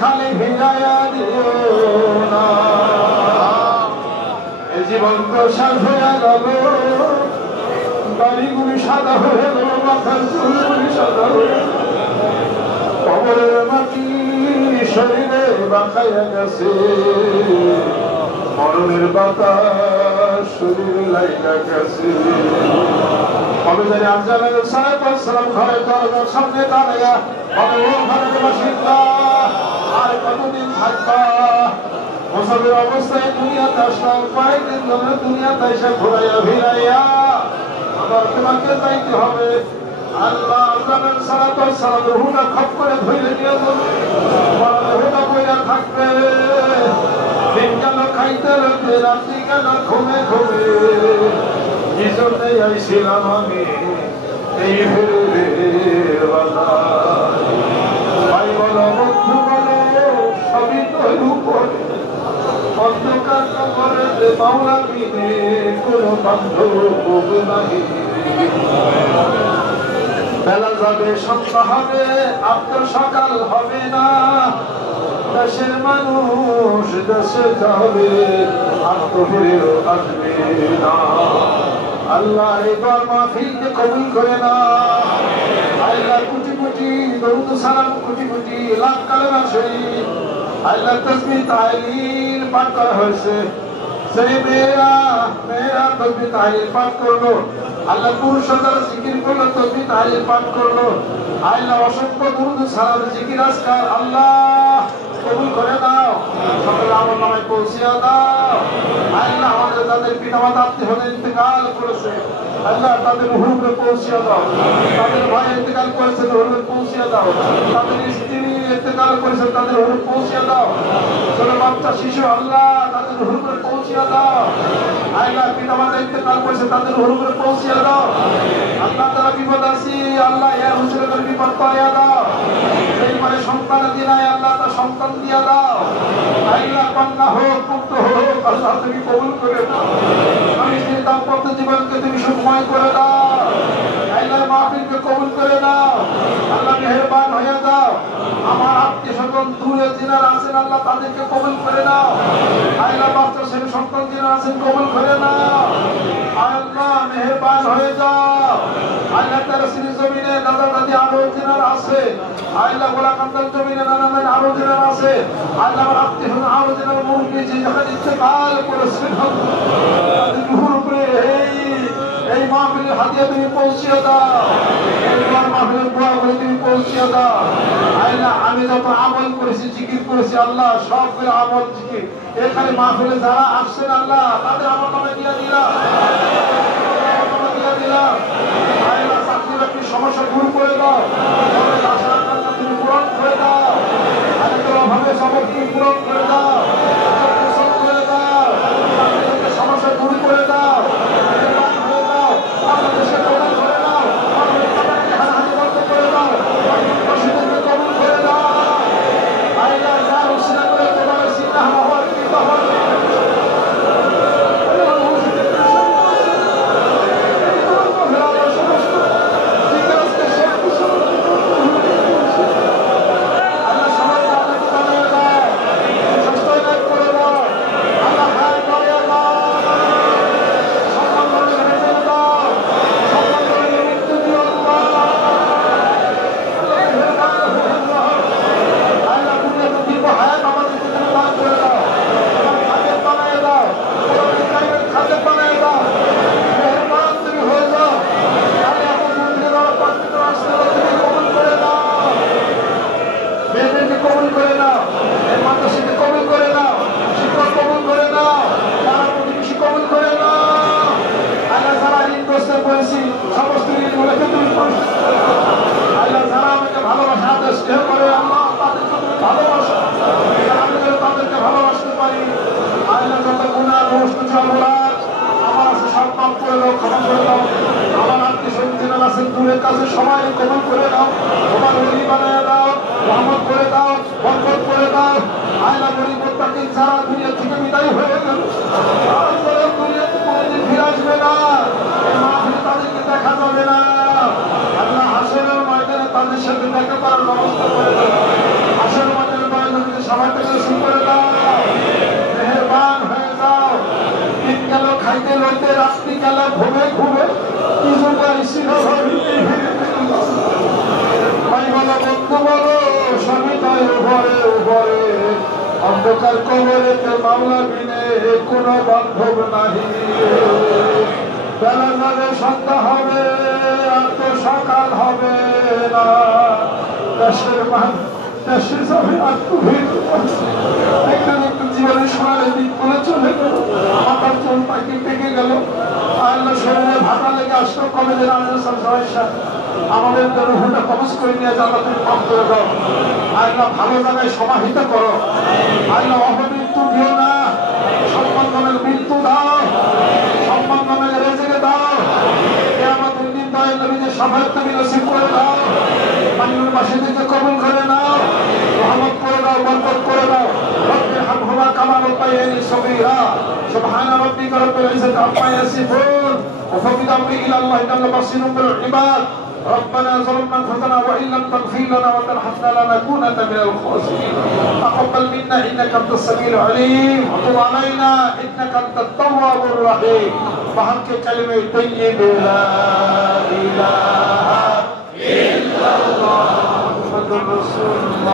খালি ভিজাইয়া দিও না। এ জীবন তো শেষ হয়ে গেল, দাড়িগুলি সাদা হয়ে গেল, মাথার চুলগুলি সাদা হয়ে গেল, কবরের মাটি শরীরে বাঁকাইয়া গেছে, মরণের বাতাস শরীরে লাইগা গেছে। কবে জানি আনজানের সালাম ঘরে দরজার সামনে দাঁড়াইয়া কবে ও ঘরের বাসিন্দা আর কতদিন থাকবা? মুসাফির অবস্থায় দুনিয়াতে আসলাম, কয়েকদিন ধরে দুনিয়াতে এসে ঘুরাইয়া ভিড়াইয়া আবার তোমাকে যাইতে হবে। আল্লাহ আনজানের সালাম রুহুটা খপ করে ধরে নিয়ে বলবে, রুহুটা বইয়া থাকবে। দিন গেল খাইতে রইতে, রাত্রি গেল ঘুমে ঘুমে, এই জন্যই আইছিলাম আমি এই ভোরের বাজার। ভাই বলো বন্ধু বলো সবই তো রূপরে, অন্ধকার কবরেতে মাওলা বিনে কোনো বান্ধব নাই। বেলা যাবে সন্ধ্যা হবে, আর তো সকাল হবে না। দেশের মানুষ দেশে যাবে, আর তো ফিরেও আসবে না। আল্লাহ এবার মাহফিলকে কবুল করে না। আল্লাহ কোটি কোটি দরুদ সালাম, কোটি কোটি লাখ কালেমা শরীফ, আল্লাহ তাসবিহ তাহলিল পাঠ করা হয়েছে। সেই মেয়েরা তাসবিহ তাহলিল পাঠ করলো, আল্লাহ পুরুষরা যারা জিকির করলো তাসবিহ তাহলিল পাঠ করলো। আল্লাহ অসংখ্য দরুদ সালাম জিকির আজকার আল্লাহ কবুল করে দাও, সকল আমল নামায় পৌঁছিয়া দাও। আল্লাহ আমাদের তাদের পিতামাতা আত্মীয় ইন্তেকাল করেছে, আল্লাহ তাদের রুহুকে পৌঁছিয়া দাও। তাদের ভাই ইন্তেকাল করেছে, রুহুকে পৌঁছিয়া দাও। তাদের স্ত্রী ইন্তেকাল করেছে, তাদের রুহুকে পৌঁছিয়া দাও। ছোট বাচ্চা শিশু আল্লাহ তাদের রুহুকে পৌঁছিয়া দাও। আল্লাহ পিতামাতা ইন্তেকাল করেছে, তাদের রুহুকে পৌঁছিয়া দাও। আল্লাহ তারা বিপদ আছি, আল্লাহ ইয়া হুজুরের বিপদ পাইয়া দাও। সেই মানে সন্তান দিনায় আল্লাহ তার সন্তান দিয়া দাও। আল্লাহ কন্যা হোক পুত্র হোক আল্লাহ তুমি কবুল করে দাও। স্বামী স্ত্রীর দাম্পত্য জীবনকে তুমি সুখময় করে দাও। আল্লাহ মাহফিলকে কবুল করে দাও। আল্লাহ মেহেরবান হয়ে দাও। আমার আত্মীয় স্বজন দূরে যিনারা আছেন আল্লাহ তাদেরকে কবুল করে দাও। আল্লাহ বাচ্চা ছেলে সন্তান যিনারা আছেন কবুল করে দাও। আল্লাহ মেহেরবান হয়ে যাও। আল্লাহ তারা শ্রী জমিনে দাদা দাদি আরো যিনারা আছে, আল্লাহ গোলা কান্দাল জমিনে নানা নানা আরো যিনারা আছে, আল্লাহ আমার আত্মীয় স্বজন আরো যিনারা মুরগি যে যেখানে ইন্তেকাল করেছেন রুহুর উপরে এই মাহফিলের হাদিয়া তুমি পৌঁছিয়ে দাও। এইবার মাহফিলের দোয়াগুলো তুমি পৌঁছিয়ে দাও। আল্লাহ আমি যত আমল করেছি জিকির করেছি আল্লাহ সবগুলো আমল জিকির এখানে মাহফিলে যারা আসছেন আল্লাহ তাদের আমল নামে দিয়ে দিলাম, আল্লাহ চাকরি বাকরির সমস্যা দূর করে দাও। তুমি পূরণ করে দাও। আল্লাহ ভাবে সবক তুমি পূরণ করে দাও, করে দাও। সমস্যা দূর করে দাও, বাংলাদেশে কবুল করে দাও, করে দাও, কবুল করে দাও। আল্লাহ যার উসিলা করে তোমার চিন্তা হওয়ার কি হওয়ার সবাই কবুল করে দাও, তোমার ওলি বানায় দাও, রহমত করে দাও, বরকত করে দাও। আয়লা গরিব মুত্তাকিন সারা দুনিয়া থেকে বিদায় হয়ে গেল, দুনিয়াতে কোনোদিন ফিরে আসবে না। এই মাহফিলে তাদেরকে দেখা যাবে না। আল্লাহ হাসরের ময়দানে তাদের সাথে দেখা করার ব্যবস্থা করে দাও। হাসরের ময়দানে নবীকে সবাইকে নসিব করে দাও মেহেরবান হয়ে যাও দিন গেল খাইতে লইতে রাত্রি গেল ঘুমে ঘুমে কিছু পাইছি না ভাই বলো বন্ধু বলো সবই তাই উপরে উপরে অন্ধকার কবরেতে মামলা বিনে কোনো বান্ধব নাহি বেলা যাবে সন্ধ্যা হবে আর তো সকাল হবে না দেশের যাবে আর তো একটা একটু জীবনের সোনালি দিক করে চলে গেল মাথার চোল পাখি পেকে গেল আল্লাহ শরীরে ভাটা লেগে আসলো কলেজের সমস্যা আমাদের রুহটা কবজ করে নিয়ে জান্নাতের পাপ করে দাও আল্লাহ ভালো জায়গায় সমাহিত করো আল্লাহ অপমৃত্যু দিও না সম্মান নামের মৃত্যু দাও সম্মান নামের রেজেকে দাও কিয়ামতের দিন দয়াল নবীদের সাফায়াত তুমি নসিব করে দাও পানির পাশে থেকে কবুল করে নাও রহমত করে দাও বরকত করে দাও রব্বি হামহুমা কামা রাব্বায়ানি সগীরা সুবহানা রাব্বিকা রাব্বিল ইজ্জাতি আম্মা ইয়াসিফুন ওয়া ফাবিল আমরি ইলা আল্লাহি তাআলা বাসিরুম বিল ইবাদ ربنا ظلمنا انفسنا وان لم تغفر لنا وترحمنا لنكونن من الخاسرين تقبل منا انك انت السميع العليم وتب علينا انك انت التواب الرحيم بحق كلمه طيبه لا اله الا الله محمد رسول الله